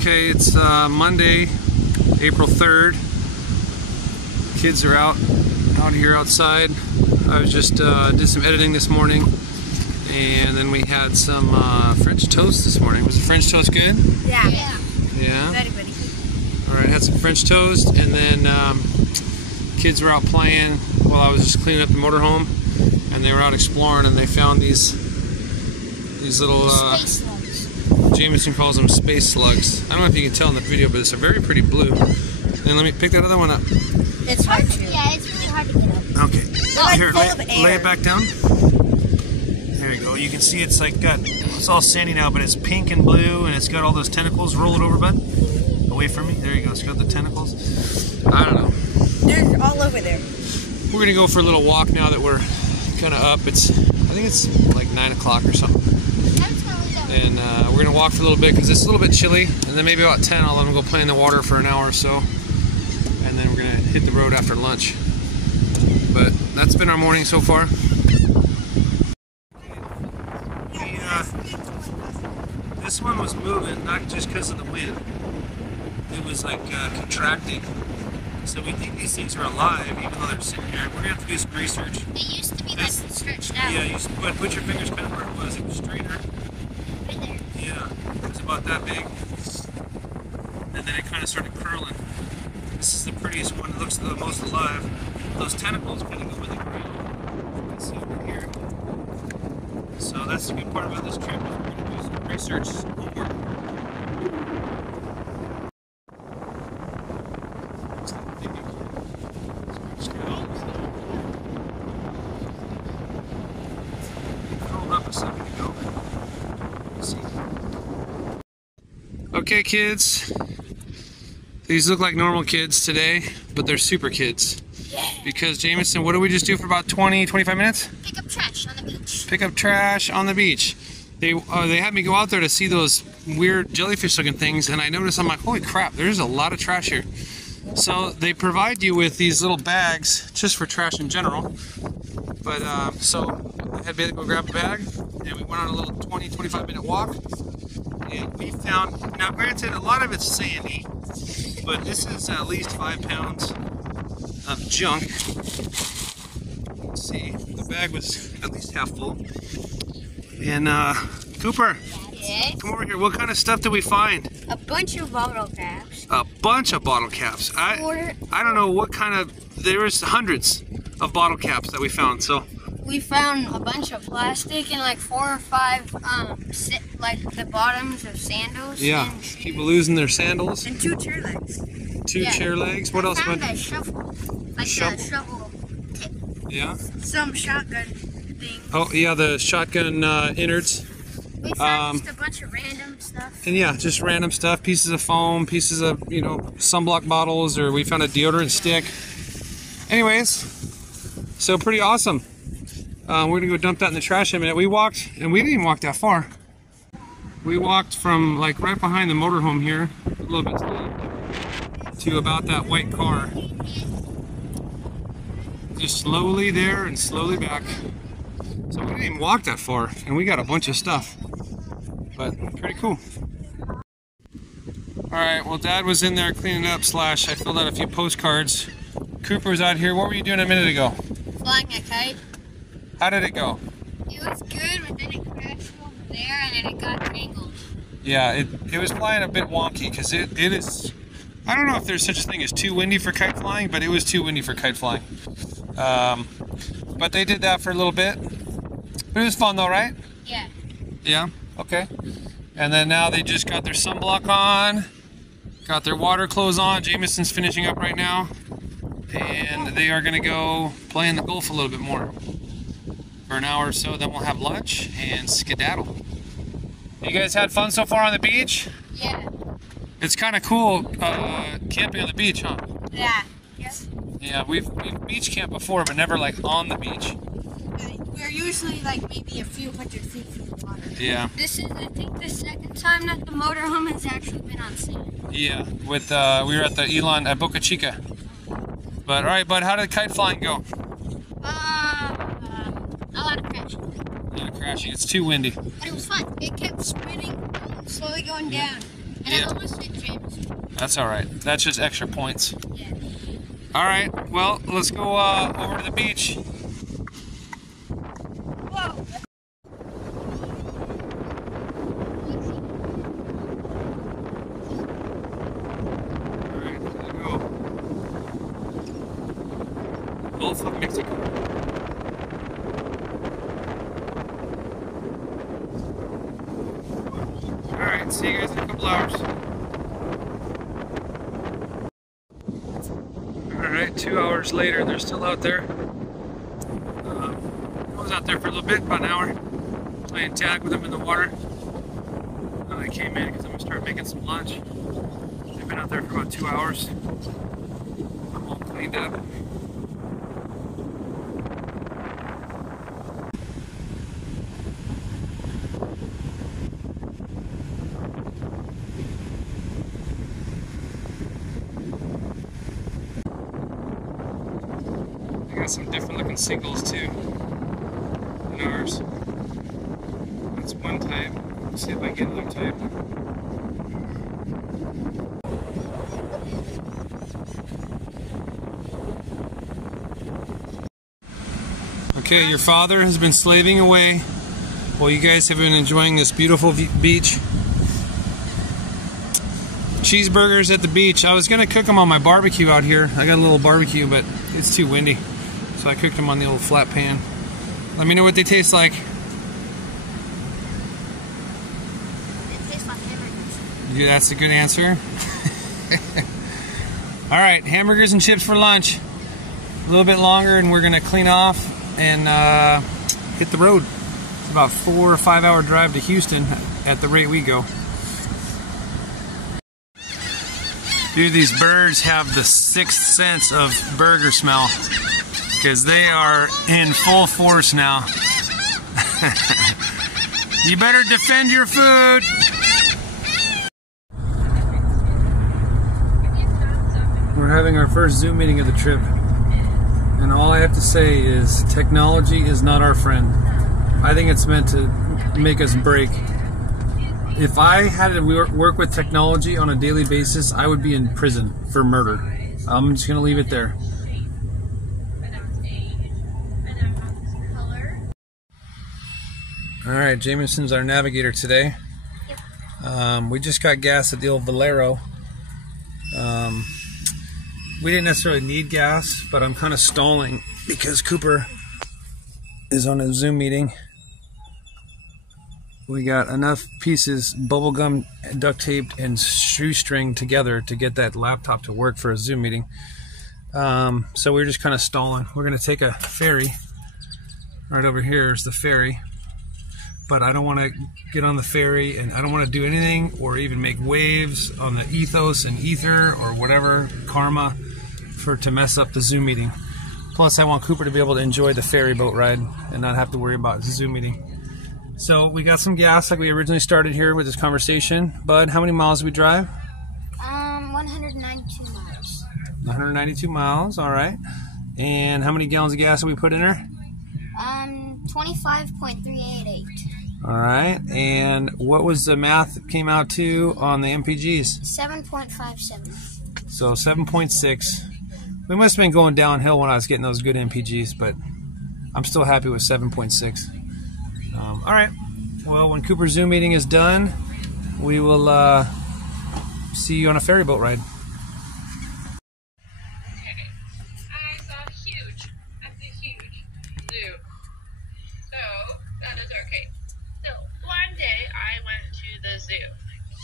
Okay, it's Monday, April 3rd. Kids are out here outside. I was just did some editing this morning, and then we had some French toast this morning. Was the French toast good? Yeah. Yeah. Very good. All right, had some French toast, and then kids were out playing while I was just cleaning up the motorhome, and they were out exploring, and they found these little Space slugs. Jameson calls them space slugs. I don't know if you can tell in the video, but it's a very pretty blue. And let me pick that other one up. It's hard to. Yeah, it's really hard to get up. Okay. Like Here, full of lay air. it back down. There you go. You can see it's like it's all sandy now, but it's pink and blue, and it's got all those tentacles. Roll it over, bud. Away from me. There you go. It's got the tentacles. I don't know. They're all over there. We're gonna go for a little walk now that we're kind of up. I think it's like 9 o'clock or something. And we're gonna walk for a little bit because it's a little bit chilly. And then maybe about 10, I'll let them go play in the water for an hour or so. And then we're gonna hit the road after lunch. But that's been our morning so far. This one was moving, not just because of the wind. It was like contracting. So we think these things are alive, even though they're sitting here. We're gonna have to do some research. They used to be like stretched out. Yeah, you put your fingers kind of where it was. It was straighter. Right there. Yeah, it was about that big. And then it kind of started curling. This is the prettiest one. It looks the most alive. Those tentacles kind of go in the ground. You can see over here. So that's the good part about this trip. We're going to do some research, some homework. Okay, kids. These look like normal kids today, but they're super kids. Because Jameson, what did we just do for about 20-25 minutes? Pick up trash on the beach. Pick up trash on the beach. They had me go out there to see those weird jellyfish looking things, and I noticed, I'm like, holy crap, there's a lot of trash here. So they provide you with these little bags just for trash in general. But so I had Bailey go grab a bag, and we went on a little 20-25 minute walk. And we found, now granted, a lot of it's sandy, but this is at least 5 pounds of junk. Let's see, the bag was at least half full. And Cooper, Yes. come over here. What kind of stuff did we find? A bunch of bottle caps. A bunch of bottle caps. I don't know what kind of, there was hundreds of bottle caps that we found. So We found a bunch of plastic and like 4 or 5 like the bottoms of sandals. yeah, And people losing their sandals. And 2 chair legs. 2 Yeah. chair legs. What else? I found a shovel. Like Shovel. a shovel tip. Yeah. Some shotgun thing. Oh yeah, the shotgun innards. We found just a bunch of random stuff. And yeah, just random stuff, pieces of foam, pieces of, you know, sunblock bottles, or we found a deodorant stick. Anyways, so pretty awesome. We're gonna go dump that in the trash in a minute. We walked, and we didn't even walk that far. We walked from like right behind the motorhome here, a little bit to about that white car. Just slowly there and slowly back. So we didn't even walk that far, and we got a bunch of stuff. But pretty cool. Alright, well Dad was in there cleaning up, I filled out a few postcards. Cooper's out here. What were you doing a minute ago? Flying a kite. How did it go? It was good, but then it crashed over there and then it got tangled. Yeah, it was flying a bit wonky because it is, I don't know if there's such a thing as too windy for kite flying, but it was too windy for kite flying. But they did that for a little bit. But it was fun though, right? Yeah. Yeah, okay. And then now they just got their sunblock on, got their water clothes on. Jameson's finishing up right now. And they are gonna go play in the Gulf a little bit more. For an hour or so, then we'll have lunch and skedaddle. You guys had fun so far on the beach? Yeah. It's kind of cool camping on the beach, huh? Yeah. Yes. Yeah, we've beach camped before, but never like on the beach. We're usually like maybe a few hundred feet from the water. Yeah. This is, I think, the second time that the motorhome has actually been on sand. Yeah, with we were at the Elon at Boca Chica. But all right, bud, how did kite flying go? A lot of crashing. Yeah, crashing. It's too windy. But it was fun. It kept spinning, slowly going down. And Yeah. I almost hit James. That's all right. That's just extra points. Yeah. All right. Well, let's go over to the beach. Whoa. All right. Let's go. Gulf of Mexico. All right. See you guys in a couple hours. Alright, 2 hours later, they're still out there. I was out there for a little bit, about an hour, playing tag with them in the water. And I came in because I'm going to start making some lunch. They've been out there for about 2 hours. I'm all cleaned up. Got some different looking seagulls too than ours. That's one type. Let's see if I can get another type. Okay, your father has been slaving away while you guys have been enjoying this beautiful beach. Cheeseburgers at the beach. I was gonna cook them on my barbecue out here. I got a little barbecue, but it's too windy. So I cooked them on the old flat pan. Let me know what they taste like. It tastes like hamburgers. Yeah, that's a good answer. Alright, hamburgers and chips for lunch. A little bit longer and we're gonna clean off and hit the road. It's about 4 or 5 hour drive to Houston at the rate we go. Dude, these birds have the sixth sense of burger smell. Because they are in full force now. You better defend your food. We're having our first Zoom meeting of the trip. And all I have to say is technology is not our friend. I think it's meant to make us break. If I had to work with technology on a daily basis, I would be in prison for murder. I'm just going to leave it there. Alright, Jameson's our navigator today. We just got gas at the old Valero. We didn't necessarily need gas, but I'm kind of stalling because Cooper is on a Zoom meeting. We got enough pieces, bubblegum, duct taped, and shoestring together to get that laptop to work for a Zoom meeting. So we're just kind of stalling. We're going to take a ferry. Right over here is the ferry. But I don't want to get on the ferry and I don't want to do anything or even make waves on the ethos and ether or whatever karma to mess up the Zoom meeting. Plus I want Cooper to be able to enjoy the ferry boat ride and not have to worry about the Zoom meeting. So we got some gas like we originally started here with this conversation. Bud, how many miles did we drive? 192 miles. 192 miles, all right. And how many gallons of gas did we put in her? 25.388. All right, and what was the math that came out to on the MPGs? 7.57. So 7.6. We must have been going downhill when I was getting those good MPGs, but I'm still happy with 7.6. All right, well, when Cooper's Zoom meeting is done, we will see you on a ferry boat ride.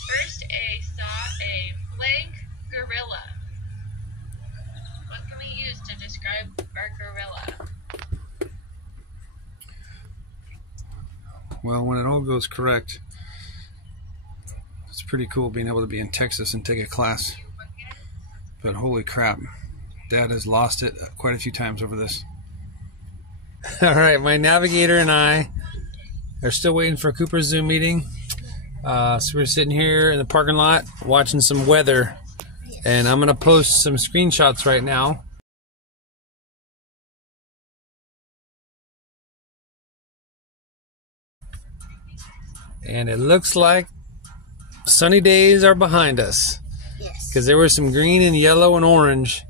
First, I saw a blank gorilla. What can we use to describe our gorilla? Well, when it all goes correct, it's pretty cool being able to be in Texas and take a class. But holy crap, Dad has lost it quite a few times over this. All right, my navigator and I are still waiting for Cooper's Zoom meeting. So we're sitting here in the parking lot watching some weather, and I'm going to post some screenshots right now. And it looks like sunny days are behind us. Yes. Because there was some green and yellow and orange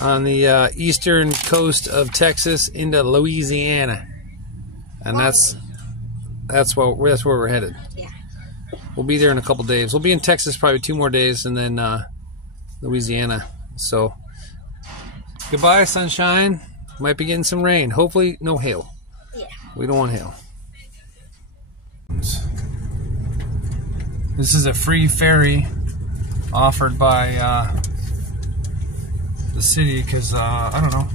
on the eastern coast of Texas into Louisiana, and that's where we're headed. Yeah. We'll be there in a couple days. We'll be in Texas probably 2 more days, and then Louisiana. So goodbye, sunshine. Might be getting some rain. Hopefully, no hail. Yeah. We don't want hail. This is a free ferry offered by the city because I don't know,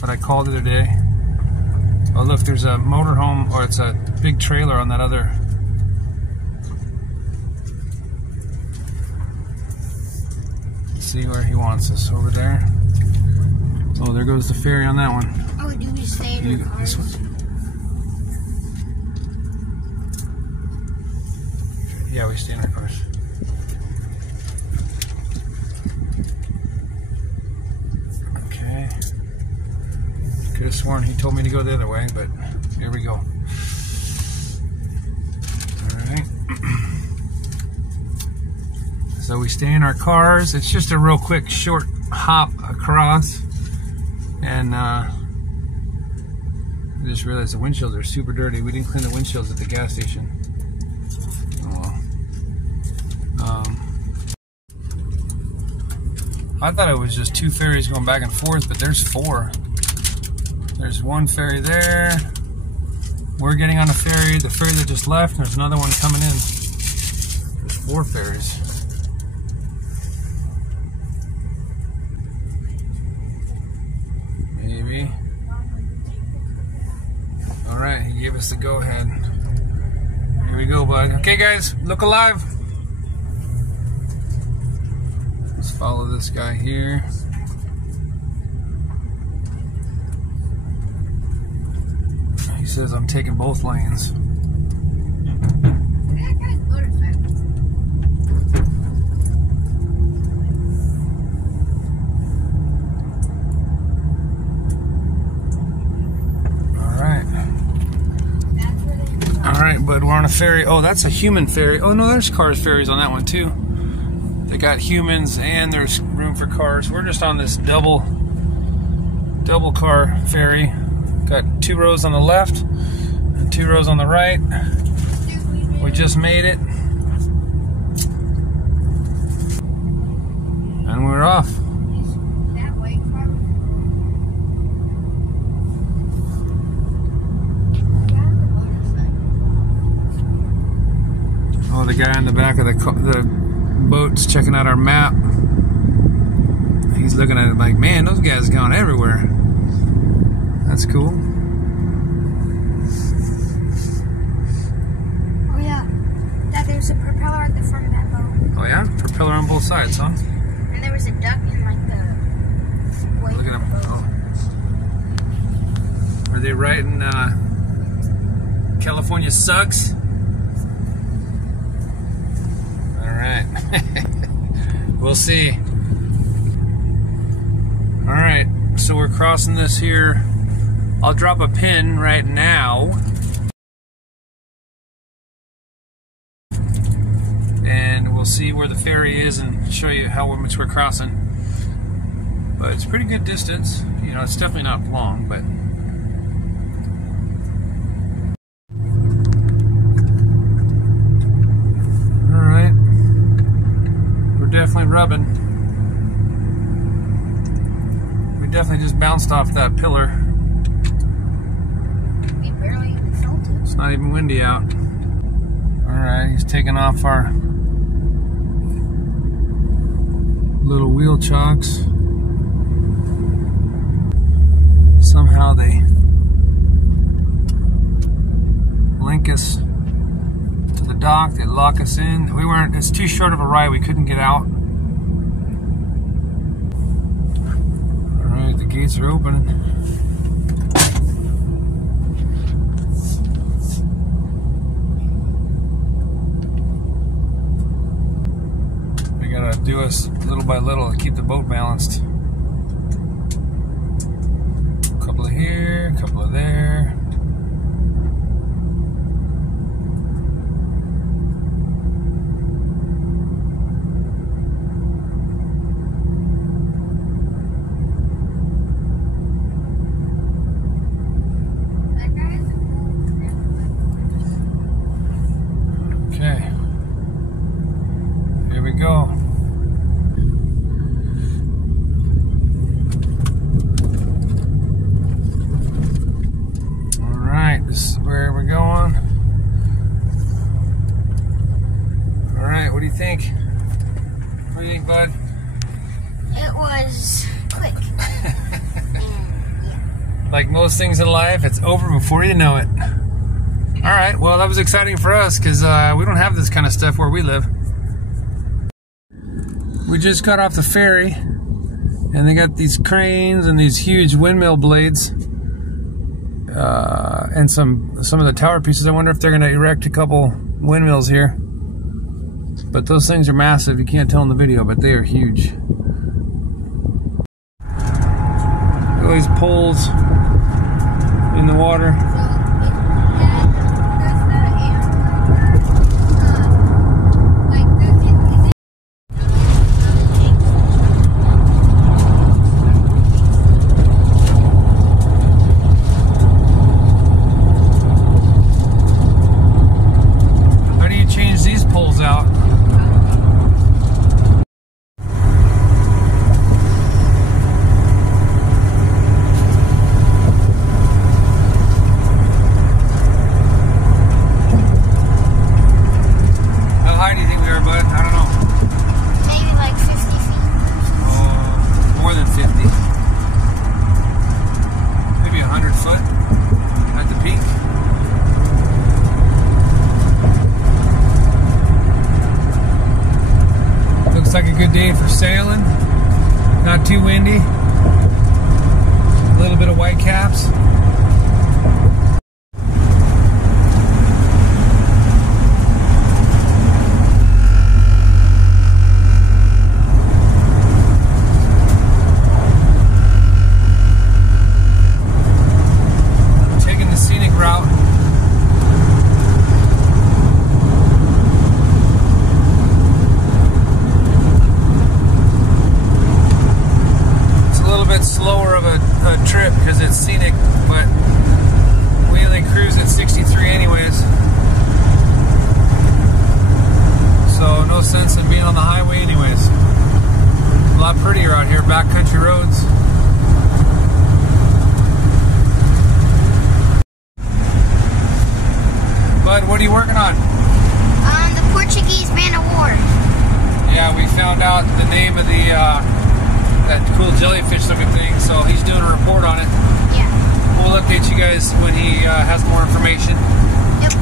but I called the other day. Oh look, there's a motorhome, or it's a big trailer on that other. Let's see where he wants us, over there. Oh, there goes the ferry on that one. Oh, do we stay in the cars? This one. Yeah, we stay in our cars. Okay. Could have sworn he told me to go the other way, but here we go. Alright. So we stay in our cars. It's just a real quick, short hop across. And I just realized the windshields are super dirty. We didn't clean the windshields at the gas station. I thought it was just 2 ferries going back and forth, but there's 4. There's 1 ferry there. We're getting on a ferry. The ferry that just left, there's another one coming in. There's 4 ferries. Maybe. Alright, he gave us the go-ahead. Here we go, bud. Okay, guys, look alive. Let's follow this guy here. He says I'm taking both lanes. Alright, bud, we're on a ferry. Oh, that's a human ferry. Oh no, there's ferries on that one too. They got humans and there's room for cars. We're just on this double car ferry. Got 2 rows on the left and 2 rows on the right. We just made it. And we're off. Oh, the guy in the back of the boat's checking out our map. He's looking at it like, man, those guys are going everywhere. That's cool. Oh yeah, there's a propeller at the front of that boat. Oh yeah, propeller on both sides, huh? And there was a duck in like the way. Look at them. Oh. Are they writing California sucks? Alright. We'll see. Alright, so we're crossing this here. I'll drop a pin right now. And we'll see where the ferry is and show you how much we're crossing. But it's a pretty good distance. You know, it's definitely not long, but alright. We're definitely rubbing. We definitely just bounced off that pillar. We barely even felt it. It's not even windy out. Alright, he's taking off our little wheel chocks. Somehow they link us to the dock, they lock us in. It's too short of a ride, we couldn't get out. Alright, the gates are opening. We gotta do us little by little to keep the boat balanced. A couple of here, a couple of there. you think? What do you think, bud? It was quick. Like most things in life, it's over before you know it. All right, well, that was exciting for us because we don't have this kind of stuff where we live. We just got off the ferry, and they got these cranes and these huge windmill blades, and some of the tower pieces. I wonder if they're going to erect a couple windmills here. But those things are massive. You can't tell in the video, but they are huge. Look at these poles in the water. How do you change these poles out? Looks like a good day for sailing. Not too windy. A little bit of white caps. Taking the scenic route. Slower of a trip because it's scenic, but we only cruise at 63 anyways, so no sense in being on the highway anyways. A lot prettier out here, backcountry roads. Bud, what are you working on? The Portuguese Man of War. Yeah, we found out the name of the that cool jellyfish looking thing, so he's doing a report on it. Yeah. We'll update you guys when he has more information. Yep.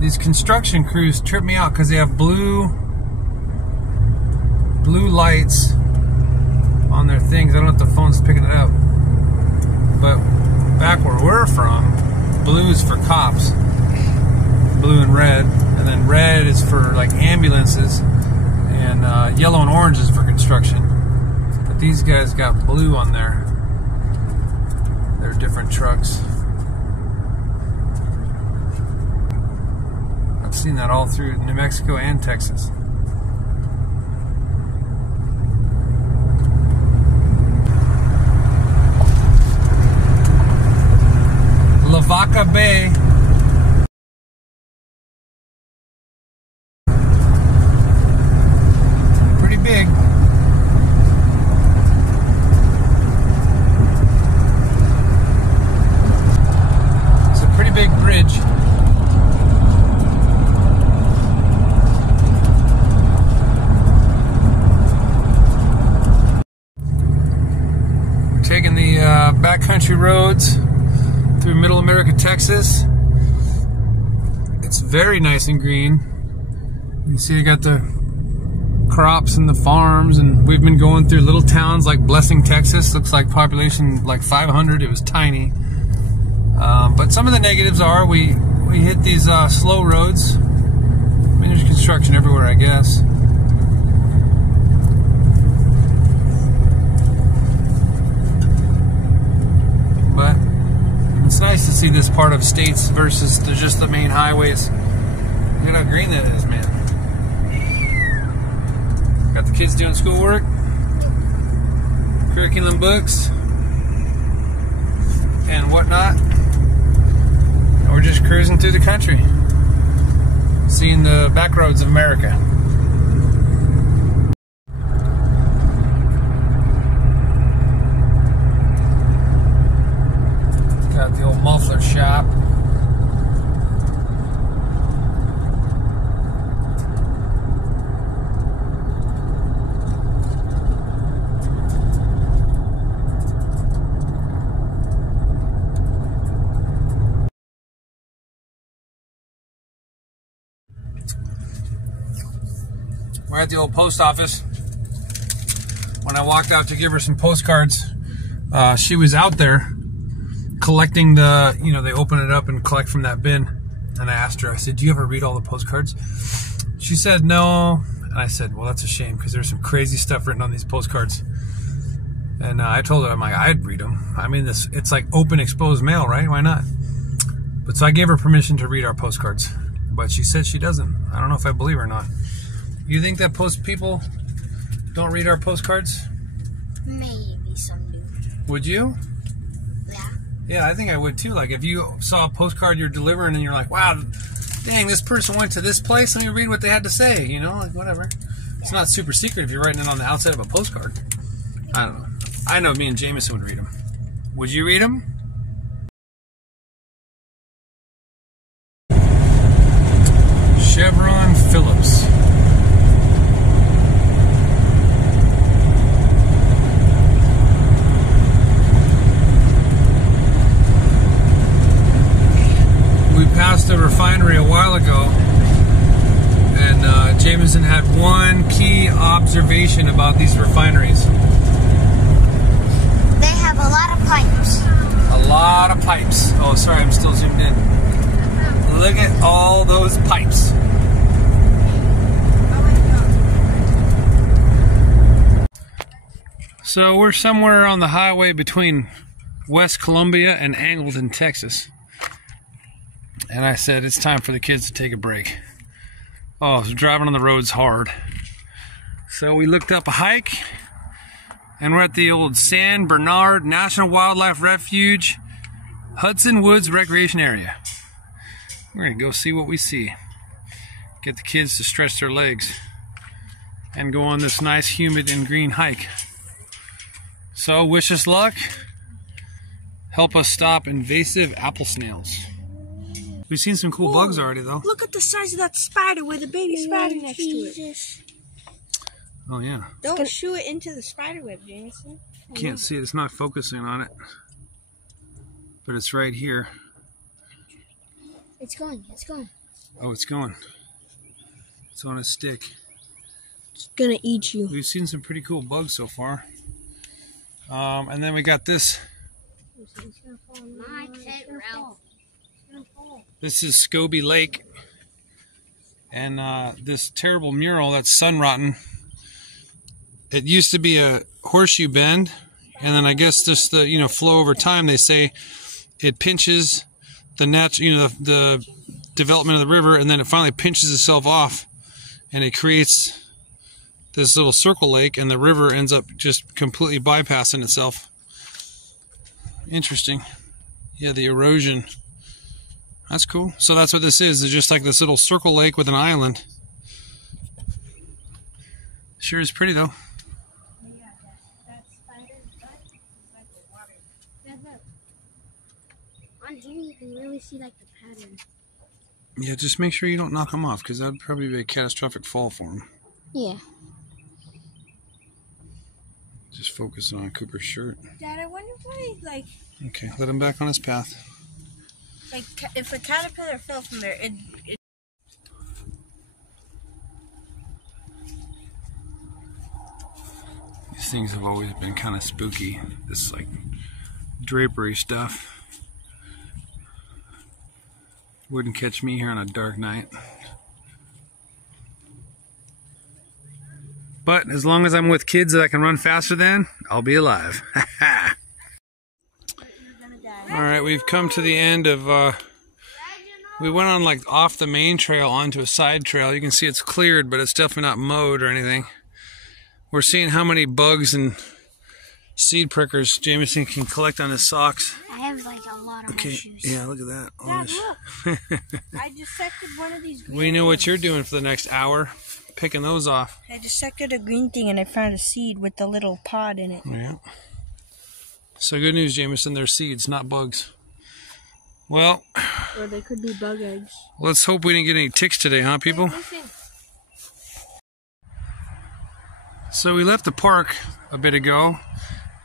These construction crews trip me out because they have blue lights on their things. I don't know if the phone's picking it up, but back where we're from, blue is for cops. Blue and red, and then red is for like ambulances, and yellow and orange is for construction. But these guys got blue on their different trucks. I've seen that all through New Mexico and Texas. Lavaca Bay. Big. It's a pretty big bridge. We're taking the backcountry roads through Middle America, Texas. It's very nice and green. You see, you got the crops and the farms, and we've been going through little towns like Blessing, Texas. Looks like population like 500. It was tiny, but some of the negatives are we hit these slow roads. I mean, there's construction everywhere, I guess. But it's nice to see this part of states versus just the main highways. Look at how green that is, man. Got the kids doing schoolwork, curriculum books, and whatnot. And we're just cruising through the country, seeing the back roads of America. Got the old shop. We're at the old post office. When I walked out to give her some postcards, she was out there collecting the, you know, they open it up and collect from that bin. And I asked her, I said, do you ever read all the postcards? She said, no. And I said, well, that's a shame because there's some crazy stuff written on these postcards. And I told her, I'm like, I'd read them. I mean, it's like open exposed mail, right? Why not? But so I gave her permission to read our postcards. But she said she doesn't. I don't know if I believe her or not. You think that post people don't read our postcards? Maybe some do. Would you? Yeah. Yeah, I think I would too. Like if you saw a postcard you're delivering and you're like, wow, dang, this person went to this place, let me read what they had to say, you know, like whatever. It's not super secret if you're writing it on the outside of a postcard. I don't know. I know me and Jameson would read them. Would you read them? Chevron Phillips. We passed a refinery a while ago, and Jameson had one key observation about these refineries. They have a lot of pipes. A lot of pipes. Oh, sorry, I'm still zoomed in. Look at all those pipes. So we're somewhere on the highway between West Columbia and Angleton, Texas. And I said, it's time for the kids to take a break. Oh, driving on the road's hard. So we looked up a hike, and we're at the old San Bernard National Wildlife Refuge, Hudson Woods Recreation Area. We're gonna go see what we see. Get the kids to stretch their legs and go on this nice, humid, and green hike. So wish us luck. Help us stop invasive apple snails. We've seen some cool bugs already, though. Look at the size of that spider with a baby spider next to it. Oh, yeah. Don't shoo it into the spider web, Jameson. Can't see it. It's not focusing on it. But it's right here. It's going. It's going. Oh, it's going. It's on a stick. It's gonna eat you. We've seen some pretty cool bugs so far. And then we got this. This is Scobie Lake. And this terrible mural that's sun rotten. It used to be a horseshoe bend. And then I guess just the flow over time, they say it pinches the the development of the river, and then it finally pinches itself off, and it creates this little circle lake, and the river ends up just completely bypassing itself. Interesting. Yeah, the erosion. That's cool. So that's what this is. It's just like this little circle lake with an island. Sure is pretty though. On here you can really see like the pattern. Yeah, just make sure you don't knock him off, because that would probably be a catastrophic fall for him. Yeah. Just focus on Cooper's shirt. Dad, I wonder why, Okay, let him back on his path. if a caterpillar fell from there, it These things have always been kind of spooky. This drapery stuff. Wouldn't catch me here on a dark night. But as long as I'm with kids that I can run faster than, I'll be alive. Alright, we've come to the end of, we went on off the main trail onto a side trail. You can see it's cleared, but it's definitely not mowed or anything. We're seeing how many bugs and seed prickers Jameson can collect on his socks. I have a lot of Okay, shoes. yeah, look at that. Dad, look. I dissected one of these green We know what things. you're doing for the next hour, picking those off. I dissected a green thing and I found a seed with the little pod in it. Yeah. So good news, Jameson, they're seeds, not bugs. Well, Or they could be bug eggs. let's hope we didn't get any ticks today, huh, people? So we left the park a bit ago,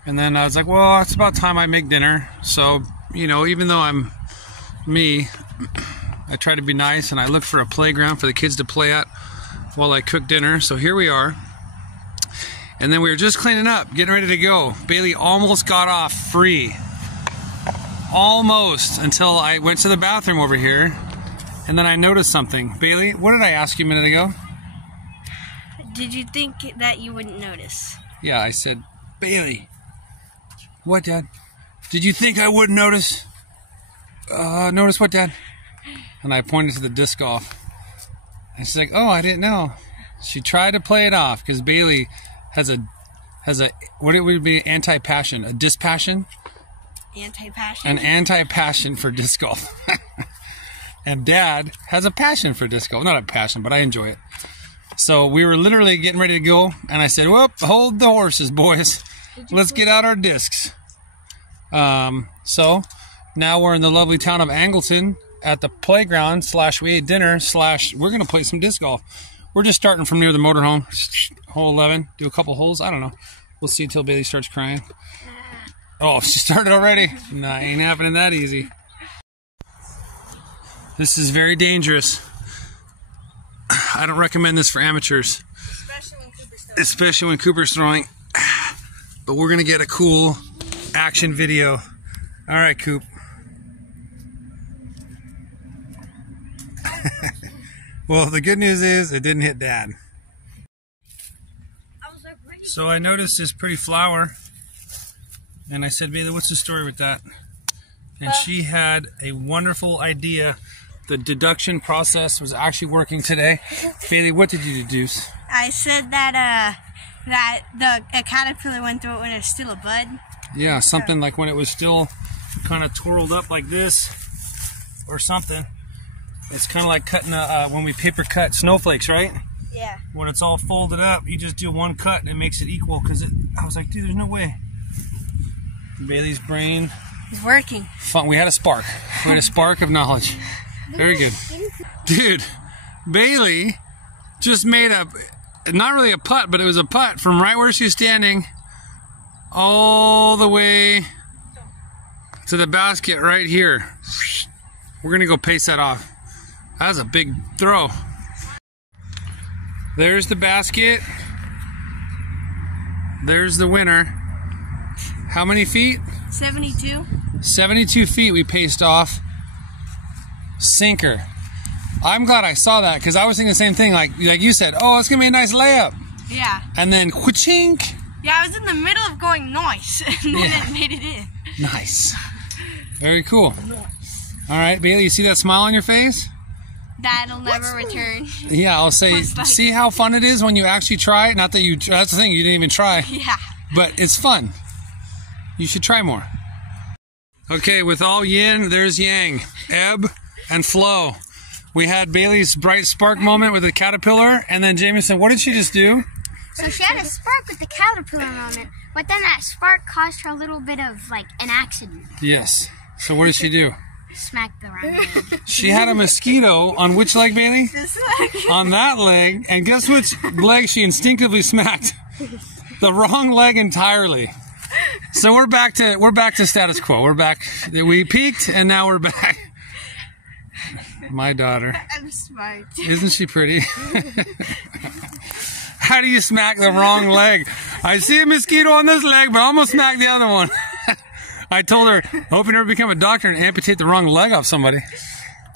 and then I was like, well, it's about time I make dinner. So, you know, even though I'm me, I try to be nice, and I look for a playground for the kids to play at while I cook dinner. So here we are. And then we were just cleaning up, getting ready to go. Bailey almost got off free. Almost, until I went to the bathroom over here, and then I noticed something. Bailey, what did I ask you a minute ago? Did you think that you wouldn't notice? Yeah, I said, Bailey. What, Dad? Did you think I wouldn't notice? Notice what, Dad? And I pointed to the disc golf. And she's like, oh, I didn't know. She tried to play it off because Bailey has a what it would be, anti-passion, a dispassion? Anti-passion? An anti-passion for disc golf. And Dad has a passion for disc golf. Not a passion, but I enjoy it. So we were literally getting ready to go, and I said, whoop, hold the horses, boys. Let's get out our discs. So now we're in the lovely town of Angleton at the playground / we ate dinner / we're going to play some disc golf. We're just starting from near the motorhome. Hole 11. Do a couple holes. I don't know. We'll see until Bailey starts crying. Oh, she started already? Nah, ain't happening that easy. This is very dangerous. I don't recommend this for amateurs. Especially when Cooper's throwing. But we're going to get a cool action video. All right, Coop. Well, the good news is it didn't hit Dad. So I noticed this pretty flower, and I said, Bailey, what's the story with that? And she had a wonderful idea. The deduction process was actually working today. Bailey, what did you deduce? I said that a caterpillar went through it when it was still a bud. Yeah, something like when it was still kind of twirled up like this or something. It's kind of like cutting when we paper cut snowflakes, right? Yeah. When it's all folded up, you just do one cut and it makes it equal. I was like, dude, there's no way. Bailey's brain. It's working. Fun. We had a spark. We had a spark of knowledge. Very good. Dude, Bailey just made not really a putt, but it was a putt from right where she's standing all the way to the basket right here. We're going to go pace that off. That was a big throw. There's the basket. There's the winner. How many feet? 72. 72 feet we paced off. Sinker. I'm glad I saw that because I was thinking the same thing. Like you said, oh, it's going to be a nice layup. Yeah. And then wha-chink. Yeah, I was in the middle of going nice, and then it made it in. Nice. Very cool. All right, Bailey, you see that smile on your face? That'll never return. Yeah, I'll say, see how fun it is when you actually try? Not that you, that's the thing, you didn't even try. Yeah. But it's fun. You should try more. Okay, with all yin, there's yang. Ebb and flow. We had Bailey's bright spark moment with the caterpillar, and then Jameson, what did she just do? So she had a spark with the caterpillar moment, but then that spark caused her a little bit of like an accident. Yes. So what did she do? Smacked the wrong leg. She had a mosquito on which leg, Bailey? This leg. On that leg, and guess which leg she instinctively smacked? The wrong leg entirely. So we're back to status quo. We're back. We peaked, and now we're back. My daughter. I'm smart. Isn't she pretty? How do you smack the wrong leg? I see a mosquito on this leg, but I almost smacked the other one. I told her, I hope you never become a doctor and amputate the wrong leg off somebody.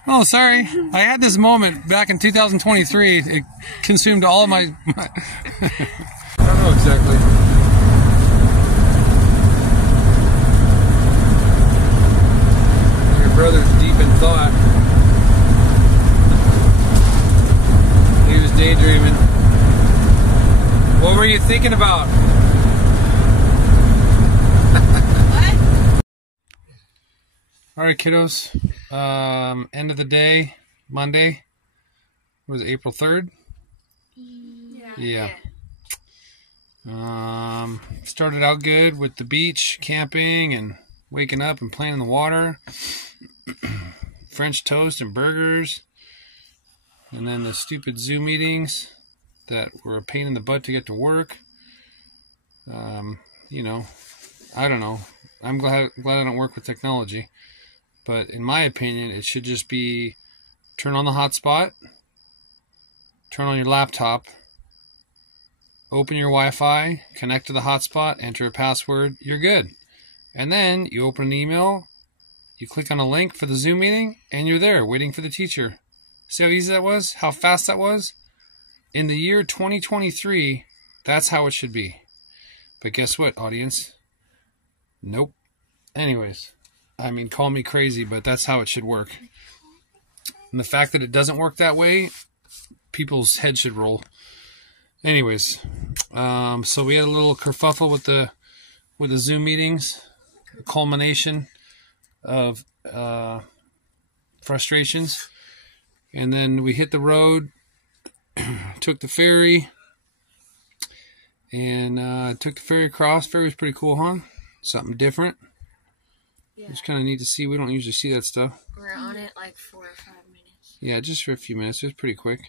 Oh, sorry. I had this moment back in 2023. It consumed all of my... I don't know exactly. Your brother's deep in thought. He was daydreaming. What were you thinking about? All right, kiddos. End of the day, Monday. Was it April 3rd? Yeah. Started out good with the beach, camping, and waking up and playing in the water. French toast and burgers. And then the stupid Zoom meetings that were a pain in the butt to get to work. You know, I don't know. I'm glad I don't work with technology. But in my opinion, it should just be turn on the hotspot, turn on your laptop, open your Wi-Fi, connect to the hotspot, enter a password, you're good. And then you open an email, you click on a link for the Zoom meeting, and you're there waiting for the teacher. See how easy that was? How fast that was? In the year 2023, that's how it should be. But guess what, audience? Nope. Anyways, I mean, call me crazy, but that's how it should work. And the fact that it doesn't work that way, people's heads should roll. Anyways, so we had a little kerfuffle with the Zoom meetings, a culmination of frustrations, and then we hit the road, took the ferry, and took the ferry across. Ferry was pretty cool, huh? Something different. Yeah. It's kind of neat to see. We don't usually see that stuff. We're on it like 4 or 5 minutes. Yeah, just for a few minutes. It was pretty quick,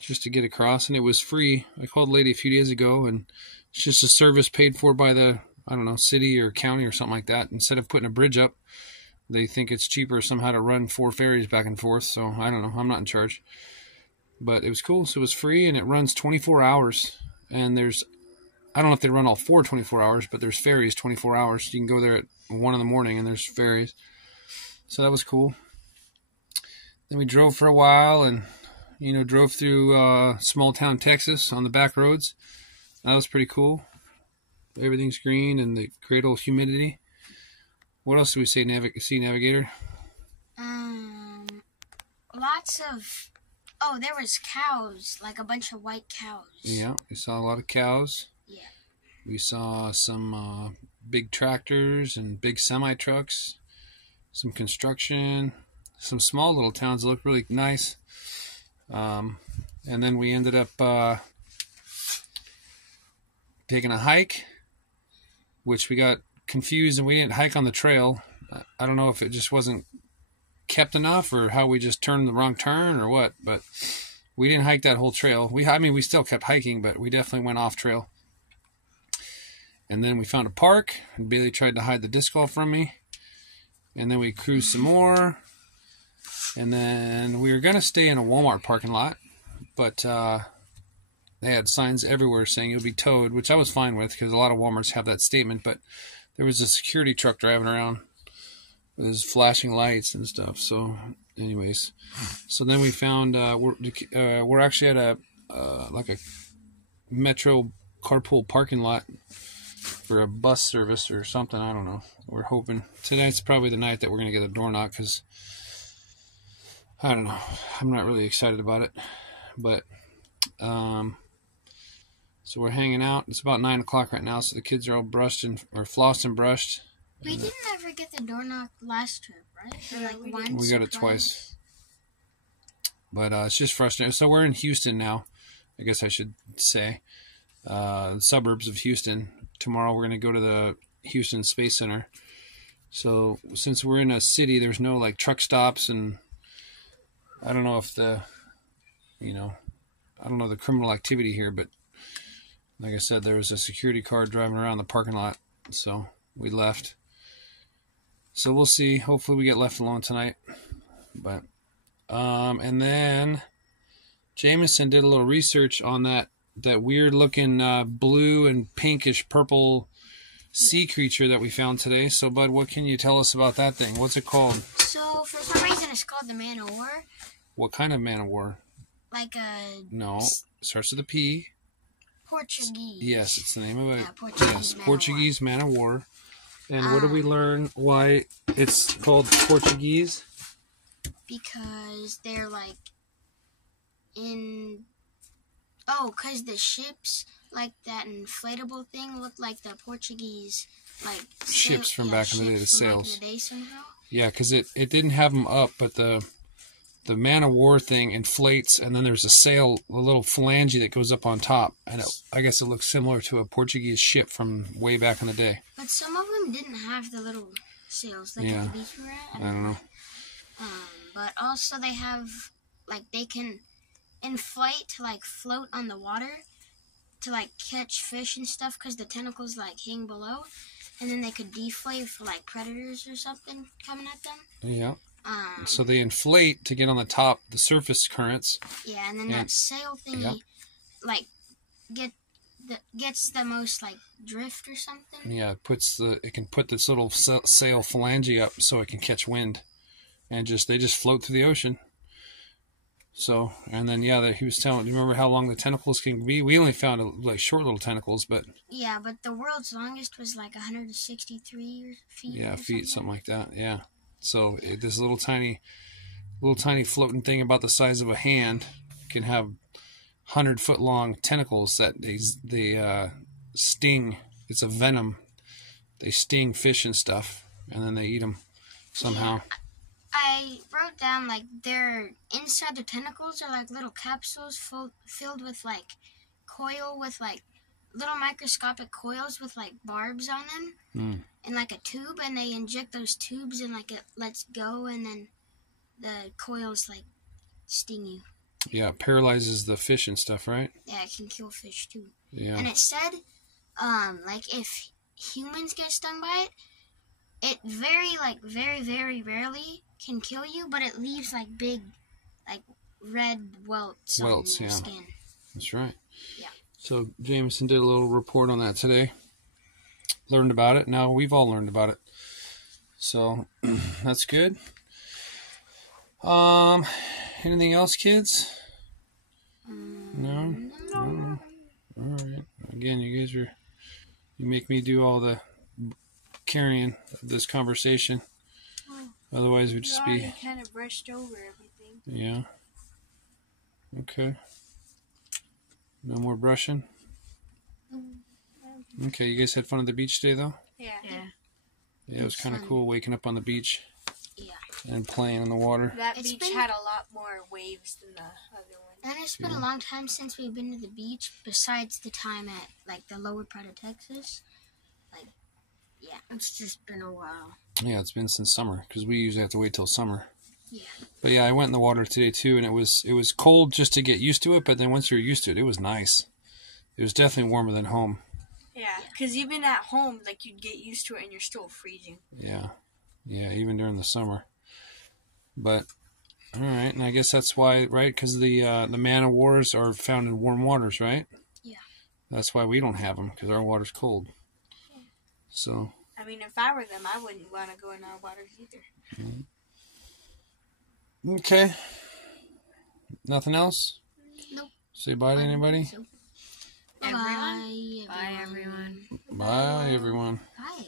just to get across, and it was free. I called a lady a few days ago, and it's just a service paid for by the, I don't know, city or county or something like that. Instead of putting a bridge up, they think it's cheaper somehow to run 4 ferries back and forth. So I don't know. I'm not in charge. But it was cool. So it was free, and it runs 24 hours. And there's, I don't know if they run all 24 hours, but there's ferries 24 hours. You can go there at 1 in the morning, and there's ferries. So that was cool. Then we drove for a while, and drove through small town Texas on the back roads. That was pretty cool. Everything's green and the great old humidity. What else do we say, Navigator? Lots of... Oh, there was cows, like a bunch of white cows. Yeah, we saw a lot of cows. Yeah. We saw some big tractors and big semi-trucks, some construction, some small little towns that look really nice. And then we ended up taking a hike, which we got confused and we didn't hike on the trail. I don't know if it just wasn't kept enough or how we just turned the wrong turn or what, but we didn't hike that whole trail. We still kept hiking, but we definitely went off trail. And then we found a park, and Bailey tried to hide the disc golf from me. And then we cruised some more. And then we were going to stay in a Walmart parking lot, but they had signs everywhere saying it would be towed, which I was fine with because a lot of Walmarts have that statement, but there was a security truck driving around with his flashing lights and stuff. So anyways, so then we found we're actually at a like a metro carpool parking lot for a bus service or something. I don't know. We're hoping tonight's probably the night that we're going to get a door knock because I don't know. I'm not really excited about it, but so we're hanging out. It's about 9 o'clock right now, so the kids are all brushed or flossed and brushed. We didn't ever get the door knock last trip, right? Or like once. We got it twice, but it's just frustrating. So we're in Houston now, I guess I should say, the suburbs of Houston. Tomorrow we're going to go to the Houston Space Center. So since we're in a city, there's no like truck stops, and I don't know if the criminal activity here, but like I said, there was a security car driving around the parking lot, so we left. So we'll see. Hopefully we get left alone tonight. But and then Jameson did a little research on that weird looking blue and pinkish purple sea creature that we found today. So Bud, what can you tell us about that thing? What's it called? So for some reason it's called the Man of War. What kind of man of war? Like a... No, it starts with a P. Portuguese. Yes, it's the name of it. Yeah, Portuguese man of war. And what did we learn why it's called Portuguese? Because they're like in... Oh, because the ships, like that inflatable thing, looked like the Portuguese, like... Ships from back in the day, the sails. Back in the day somehow. Yeah, because it didn't have them up, but the man of war thing inflates, and then there's a sail, a little phalange that goes up on top, and I guess it looks similar to a Portuguese ship from way back in the day. But some of them didn't have the little sails, like Yeah. at the beach we're at. I don't know. But also they have, like, they can inflate to, like, float on the water to, like, catch fish and stuff because the tentacles, like, hang below. And then they could deflate for, like, predators or something coming at them. Yeah. So they inflate to get on the top, the surface currents. Yeah, and then that sail thingy, like, gets the most, like, drift or something. Yeah, it can put this little sail phalange up so it can catch wind, and they just float through the ocean. So, and then he was telling. Do you remember how long the tentacles can be? We only found like short little tentacles, but yeah, but the world's longest was like 163 feet. Yeah, or feet, something like that. Yeah. So this little tiny floating thing about the size of a hand can have 100-foot long tentacles that they sting. It's a venom. They sting fish and stuff, and then they eat them somehow. Yeah, I wrote down, like, they're inside the tentacles are like little capsules filled with, like, coil with, like, little microscopic coils with, like, barbs on them and, like, a tube, and they inject those tubes and, like, it lets go, and then the coils, like, sting you. Yeah, it paralyzes the fish and stuff, right? Yeah, it can kill fish too. Yeah. And it said, like, if humans get stung by it, it very very rarely can kill you, but it leaves, like, big, like, red welts on your skin. That's right. Yeah. So Jameson did a little report on that today. Learned about it. Now we've all learned about it. So that's good. Anything else, kids? No? All right. Again, you make me do all the carrying of this conversation. Otherwise, we'd just be kind of brushed over everything. Yeah. Okay. No more brushing? Okay, you guys had fun at the beach today, though? Yeah. Yeah, it was kind of cool waking up on the beach. Yeah. And playing in the water. That beach had a lot more waves than the other one. And it's been a long time since we've been to the beach, besides the time at, like, the lower part of Texas. Like, yeah, it's just been a while. Yeah, it's been since summer, because we usually have to wait till summer. Yeah. But yeah, I went in the water today too, and it was cold just to get used to it, but then once you're used to it, it was nice. It was definitely warmer than home. Yeah, because even at home, like, you'd get used to it and you're still freezing. Yeah, even during the summer. But, all right, and I guess that's why, right, because the man of wars are found in warm waters, right? Yeah. That's why we don't have them, because our water's cold. Yeah. So. I mean, if I were them, I wouldn't want to go in our waters either. Okay. Nothing else? Nope. Say bye to anybody? Bye, everyone. Bye, everyone. Bye, everyone. Bye.